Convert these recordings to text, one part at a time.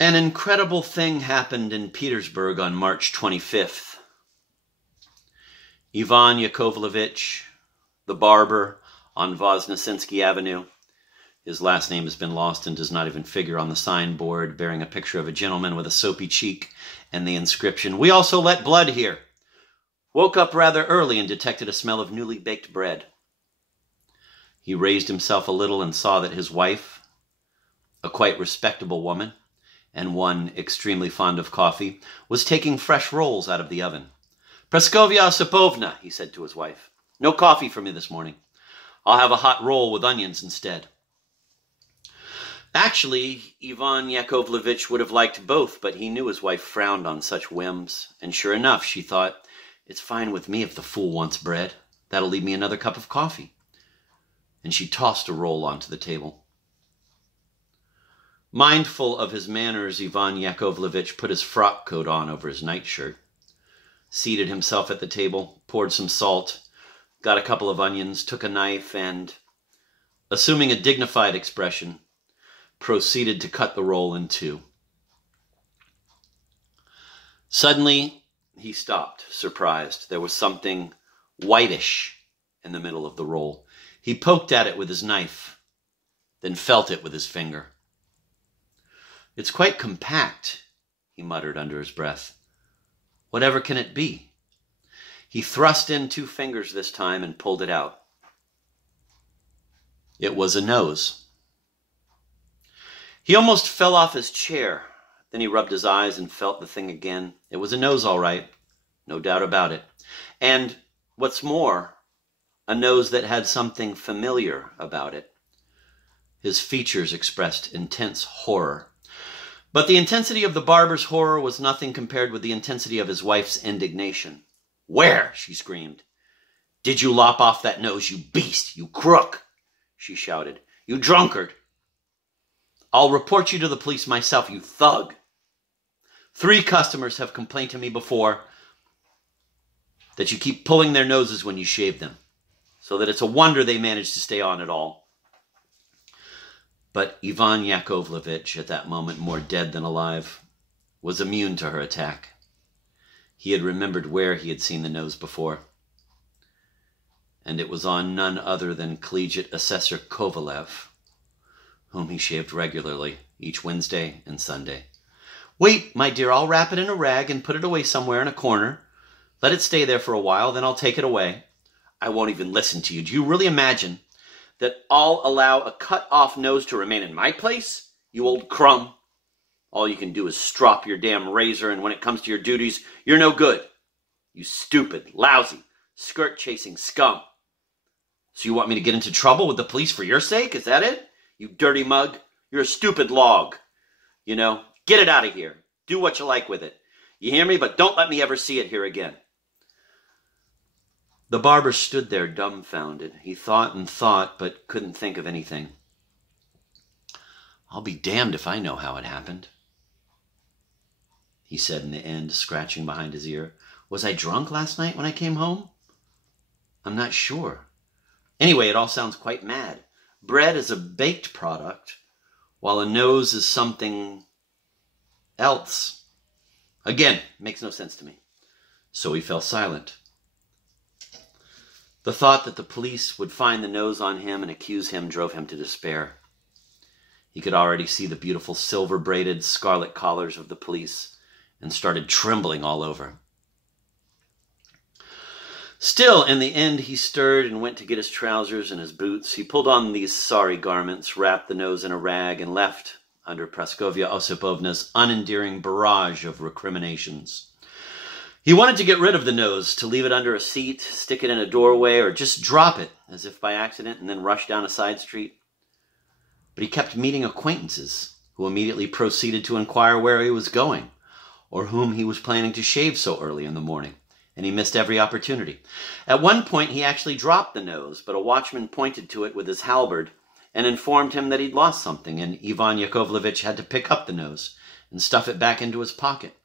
An incredible thing happened in Petersburg on March 25th. Ivan Yakovlevich, the barber on Voznesensky Avenue, his last name has been lost and does not even figure on the signboard, bearing a picture of a gentleman with a soapy cheek and the inscription, "We also let blood here," woke up rather early and detected a smell of newly baked bread. He raised himself a little and saw that his wife, a quite respectable woman, and one extremely fond of coffee, was taking fresh rolls out of the oven. "Praskovya Osipovna," he said to his wife, "no coffee for me this morning. I'll have a hot roll with onions instead." Actually, Ivan Yakovlevich would have liked both, but he knew his wife frowned on such whims, and sure enough, she thought, "It's fine with me if the fool wants bread. That'll leave me another cup of coffee." And she tossed a roll onto the table. Mindful of his manners, Ivan Yakovlevich put his frock coat on over his nightshirt, seated himself at the table, poured some salt, got a couple of onions, took a knife, and, assuming a dignified expression, proceeded to cut the roll in two. Suddenly, he stopped, surprised. There was something whitish in the middle of the roll. He poked at it with his knife, then felt it with his finger. "It's quite compact," he muttered under his breath. "Whatever can it be?" He thrust in 2 fingers this time and pulled it out. It was a nose. He almost fell off his chair. Then he rubbed his eyes and felt the thing again. It was a nose, all right. No doubt about it. And, what's more, a nose that had something familiar about it. His features expressed intense horror. But the intensity of the barber's horror was nothing compared with the intensity of his wife's indignation. "Where?" she screamed. "Did you lop off that nose, you beast, you crook?" she shouted. "You drunkard! I'll report you to the police myself, you thug. 3 customers have complained to me before that you keep pulling their noses when you shave them, so that it's a wonder they manage to stay on at all." But Ivan Yakovlevich, at that moment more dead than alive, was immune to her attack. He had remembered where he had seen the nose before, and it was on none other than Collegiate Assessor Kovalev, whom he shaved regularly each Wednesday and Sunday. "Wait, my dear, I'll wrap it in a rag and put it away somewhere in a corner. Let it stay there for a while, then I'll take it away." "I won't even listen to you. Do you really imagine that I'll allow a cut-off nose to remain in my place? You old crumb. All you can do is strop your damn razor, and when it comes to your duties, you're no good. You stupid, lousy, skirt-chasing scum. So you want me to get into trouble with the police for your sake? Is that it? You dirty mug. You're a stupid log. You know, get it out of here. Do what you like with it. You hear me? But don't let me ever see it here again." The barber stood there dumbfounded. He thought and thought, but couldn't think of anything. "I'll be damned if I know how it happened," he said in the end, scratching behind his ear. "Was I drunk last night when I came home? I'm not sure. Anyway, it all sounds quite mad. Bread is a baked product, while a nose is something else. Again, makes no sense to me." So he fell silent. The thought that the police would find the nose on him and accuse him drove him to despair. He could already see the beautiful silver-braided scarlet collars of the police and started trembling all over. Still, in the end, he stirred and went to get his trousers and his boots. He pulled on these sorry garments, wrapped the nose in a rag, and left under Praskovya Osipovna's unendearing barrage of recriminations. He wanted to get rid of the nose, to leave it under a seat, stick it in a doorway, or just drop it, as if by accident, and then rush down a side street. But he kept meeting acquaintances, who immediately proceeded to inquire where he was going, or whom he was planning to shave so early in the morning, and he missed every opportunity. At one point, he actually dropped the nose, but a watchman pointed to it with his halberd and informed him that he'd lost something, and Ivan Yakovlevich had to pick up the nose and stuff it back into his pocket.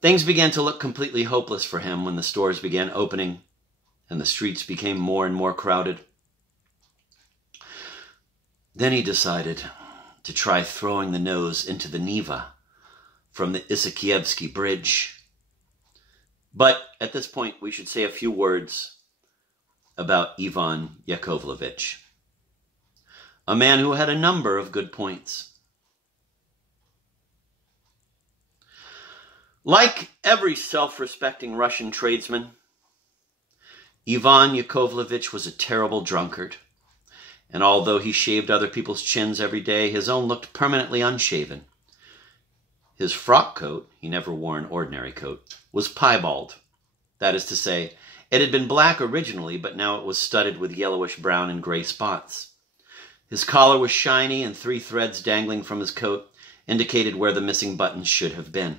Things began to look completely hopeless for him when the stores began opening and the streets became more and more crowded. Then he decided to try throwing the nose into the Neva from the Isakievsky Bridge. But at this point, we should say a few words about Ivan Yakovlevich, a man who had a number of good points. Like every self-respecting Russian tradesman, Ivan Yakovlevich was a terrible drunkard, and although he shaved other people's chins every day, his own looked permanently unshaven. His frock coat, he never wore an ordinary coat, was piebald. That is to say, it had been black originally, but now it was studded with yellowish brown and gray spots. His collar was shiny, and 3 threads dangling from his coat indicated where the missing buttons should have been.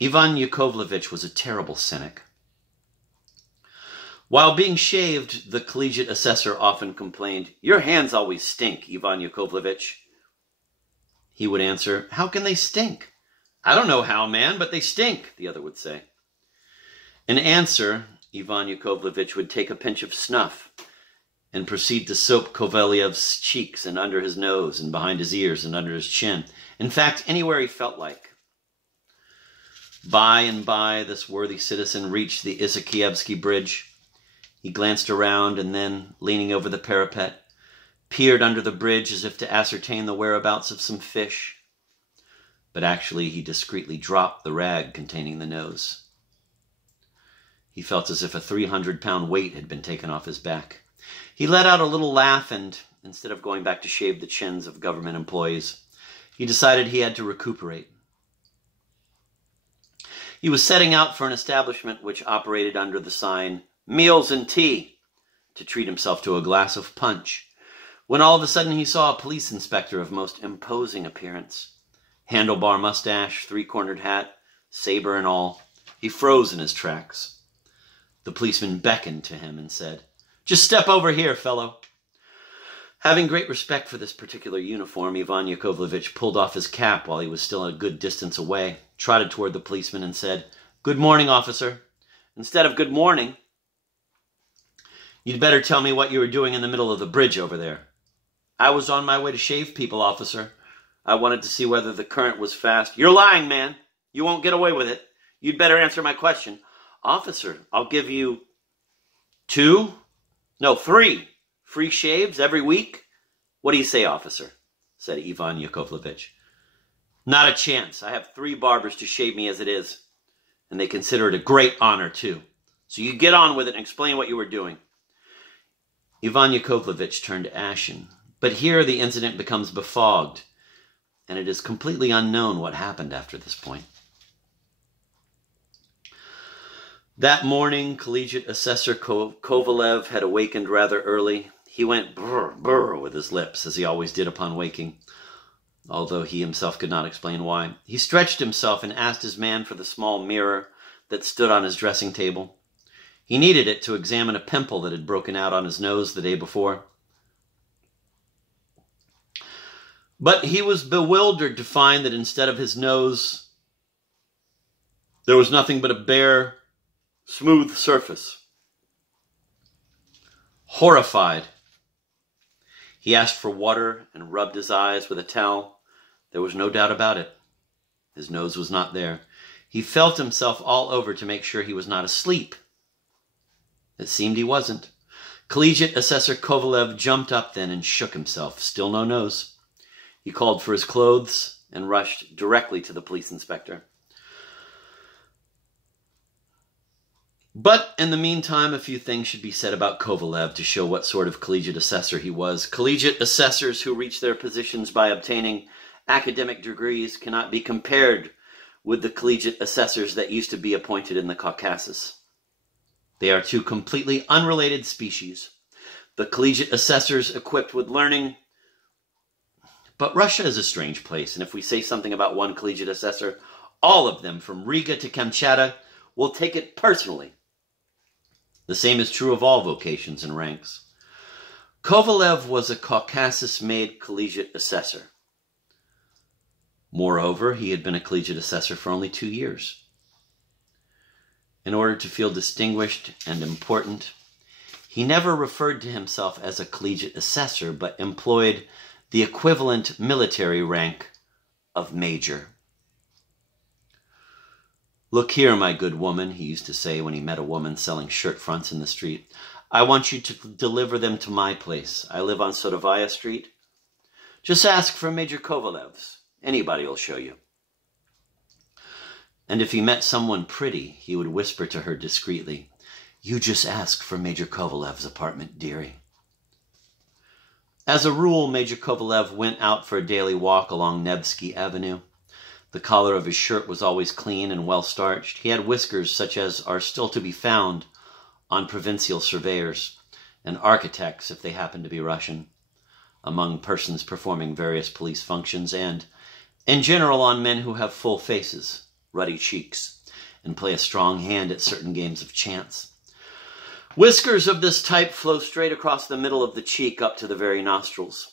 Ivan Yakovlevich was a terrible cynic. While being shaved, the collegiate assessor often complained, "Your hands always stink, Ivan Yakovlevich." He would answer, "How can they stink?" "I don't know how, man, but they stink," the other would say. In answer, Ivan Yakovlevich would take a pinch of snuff and proceed to soap Kovalyev's cheeks and under his nose and behind his ears and under his chin. In fact, anywhere he felt like. By and by, this worthy citizen reached the Isakievsky Bridge. He glanced around and then, leaning over the parapet, peered under the bridge as if to ascertain the whereabouts of some fish. But actually, he discreetly dropped the rag containing the nose. He felt as if a 300-pound weight had been taken off his back. He let out a little laugh and, instead of going back to shave the chins of government employees, he decided he had to recuperate. He was setting out for an establishment which operated under the sign, "Meals and Tea," to treat himself to a glass of punch, when all of a sudden he saw a police inspector of most imposing appearance. Handlebar mustache, 3-cornered hat, saber and all. He froze in his tracks. The policeman beckoned to him and said, "Just step over here, fellow." Having great respect for this particular uniform, Ivan Yakovlevich pulled off his cap while he was still a good distance away, trotted toward the policeman and said, "Good morning, officer." Instead of "good morning," "You'd better tell me what you were doing in the middle of the bridge over there." "I was on my way to shave people, officer. I wanted to see whether the current was fast." "You're lying, man. You won't get away with it. You'd better answer my question." "Officer, I'll give you 3 free shaves every week." "What do you say, officer?" said Ivan Yakovlevich. "Not a chance. I have 3 barbers to shave me as it is, and they consider it a great honor, too. So you get on with it and explain what you were doing." Ivan Yakovlevich turned ashen, but here the incident becomes befogged, and it is completely unknown what happened after this point. That morning, collegiate assessor Kovalev had awakened rather early. He went brr, brr with his lips, as he always did upon waking, although he himself could not explain why. He stretched himself and asked his man for the small mirror that stood on his dressing table. He needed it to examine a pimple that had broken out on his nose the day before. But he was bewildered to find that instead of his nose, there was nothing but a bare, smooth surface. Horrified, he asked for water and rubbed his eyes with a towel. There was no doubt about it. His nose was not there. He felt himself all over to make sure he was not asleep. It seemed he wasn't. Collegiate Assessor Kovalev jumped up then and shook himself. Still no nose. He called for his clothes and rushed directly to the police inspector. But in the meantime, a few things should be said about Kovalev to show what sort of collegiate assessor he was. Collegiate assessors who reach their positions by obtaining academic degrees cannot be compared with the collegiate assessors that used to be appointed in the Caucasus. They are 2 completely unrelated species. The collegiate assessors equipped with learning. But Russia is a strange place, and if we say something about one collegiate assessor, all of them, from Riga to Kamchatka, will take it personally. The same is true of all vocations and ranks. Kovalev was a Caucasus-made collegiate assessor. Moreover, he had been a collegiate assessor for only 2 years. In order to feel distinguished and important, he never referred to himself as a collegiate assessor, but employed the equivalent military rank of major. "Look here, my good woman," he used to say when he met a woman selling shirt fronts in the street. "I want you to deliver them to my place. I live on Sodovaya Street. Just ask for Major Kovalev's. Anybody will show you." And if he met someone pretty, he would whisper to her discreetly, "You just ask for Major Kovalev's apartment, dearie." As a rule, Major Kovalev went out for a daily walk along Nevsky Avenue. The collar of his shirt was always clean and well-starched. He had whiskers such as are still to be found on provincial surveyors and architects, if they happen to be Russian, among persons performing various police functions, and, in general, on men who have full faces, ruddy cheeks, and play a strong hand at certain games of chance. Whiskers of this type flow straight across the middle of the cheek up to the very nostrils.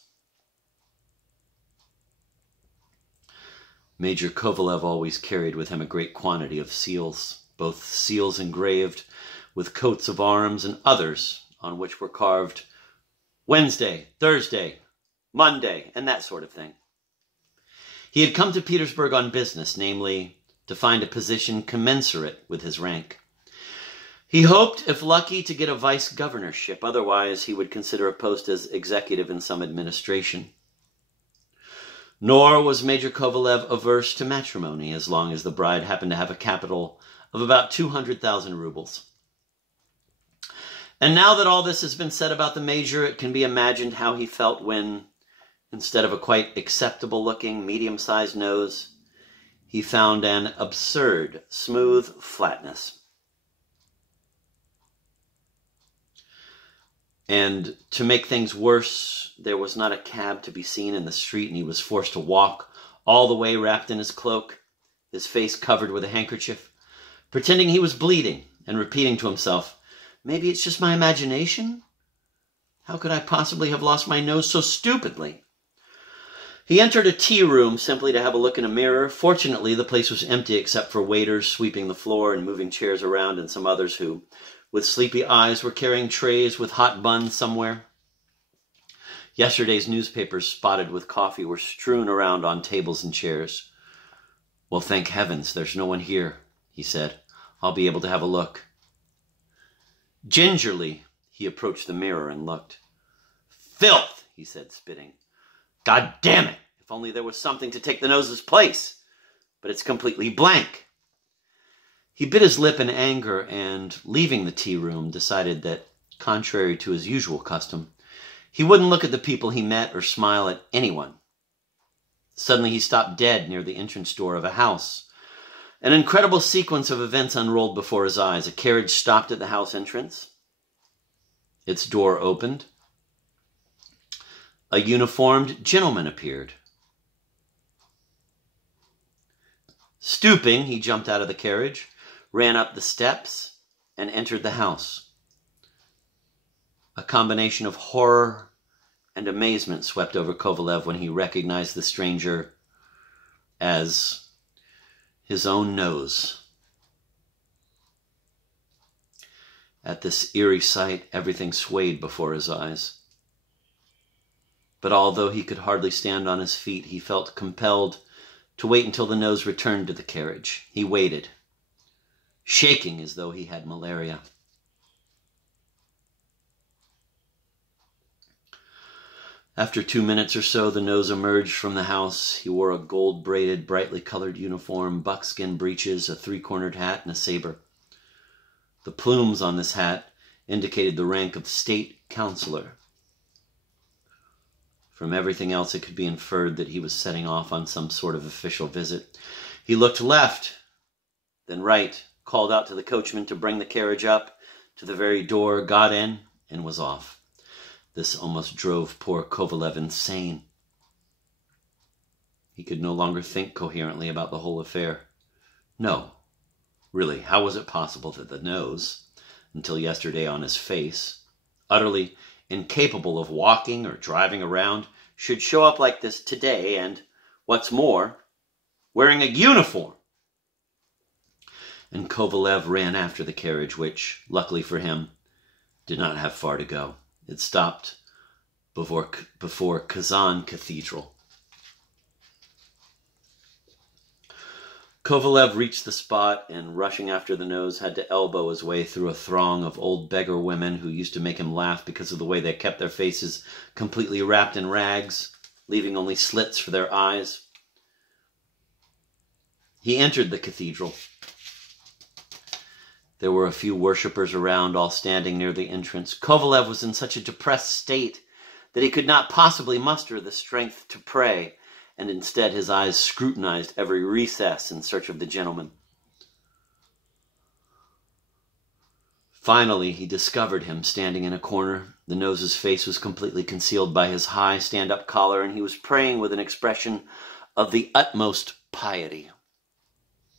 Major Kovalev always carried with him a great quantity of seals, both seals engraved with coats of arms and others on which were carved Wednesday, Thursday, Monday, and that sort of thing. He had come to Petersburg on business, namely, to find a position commensurate with his rank. He hoped, if lucky, to get a vice-governorship. Otherwise, he would consider a post as executive in some administration. Nor was Major Kovalev averse to matrimony, as long as the bride happened to have a capital of about 200,000 rubles. And now that all this has been said about the Major, it can be imagined how he felt when, instead of a quite acceptable-looking, medium-sized nose, he found an absurd, smooth flatness. And to make things worse, there was not a cab to be seen in the street, and he was forced to walk all the way wrapped in his cloak, his face covered with a handkerchief, pretending he was bleeding and repeating to himself, "Maybe it's just my imagination? How could I possibly have lost my nose so stupidly?" He entered a tea room simply to have a look in a mirror. Fortunately, the place was empty except for waiters sweeping the floor and moving chairs around, and some others who, with sleepy eyes, were carrying trays with hot buns somewhere. Yesterday's newspapers, spotted with coffee, were strewn around on tables and chairs. "Well, thank heavens, there's no one here," he said. "I'll be able to have a look." Gingerly, he approached the mirror and looked. "Filth," he said, spitting. "God damn it! If only there was something to take the nose's place. But it's completely blank." He bit his lip in anger and, leaving the tea room, decided that, contrary to his usual custom, he wouldn't look at the people he met or smile at anyone. Suddenly he stopped dead near the entrance door of a house. An incredible sequence of events unrolled before his eyes. A carriage stopped at the house entrance. Its door opened. A uniformed gentleman appeared. Stooping, he jumped out of the carriage, ran up the steps, and entered the house. A combination of horror and amazement swept over Kovalev when he recognized the stranger as his own nose. At this eerie sight, everything swayed before his eyes. But although he could hardly stand on his feet, he felt compelled to wait until the nose returned to the carriage. He waited, shaking as though he had malaria. After 2 minutes or so, the nose emerged from the house. He wore a gold-braided, brightly colored uniform, buckskin breeches, a three-cornered hat, and a saber. The plumes on this hat indicated the rank of state councilor. From everything else, it could be inferred that he was setting off on some sort of official visit. He looked left, then right, called out to the coachman to bring the carriage up to the very door, got in, and was off. This almost drove poor Kovalev insane. He could no longer think coherently about the whole affair. No, really, how was it possible that the nose, until yesterday on his face, utterly incapable of walking or driving around, should show up like this today and, what's more, wearing a uniform? And Kovalev ran after the carriage, which, luckily for him, did not have far to go. It stopped before Kazan Cathedral. Kovalev reached the spot and, rushing after the nose, had to elbow his way through a throng of old beggar women who used to make him laugh because of the way they kept their faces completely wrapped in rags, leaving only slits for their eyes. He entered the cathedral. There were a few worshippers around, all standing near the entrance. Kovalev was in such a depressed state that he could not possibly muster the strength to pray, and instead his eyes scrutinized every recess in search of the gentleman. Finally, he discovered him standing in a corner. The nose's face was completely concealed by his high stand-up collar, and he was praying with an expression of the utmost piety.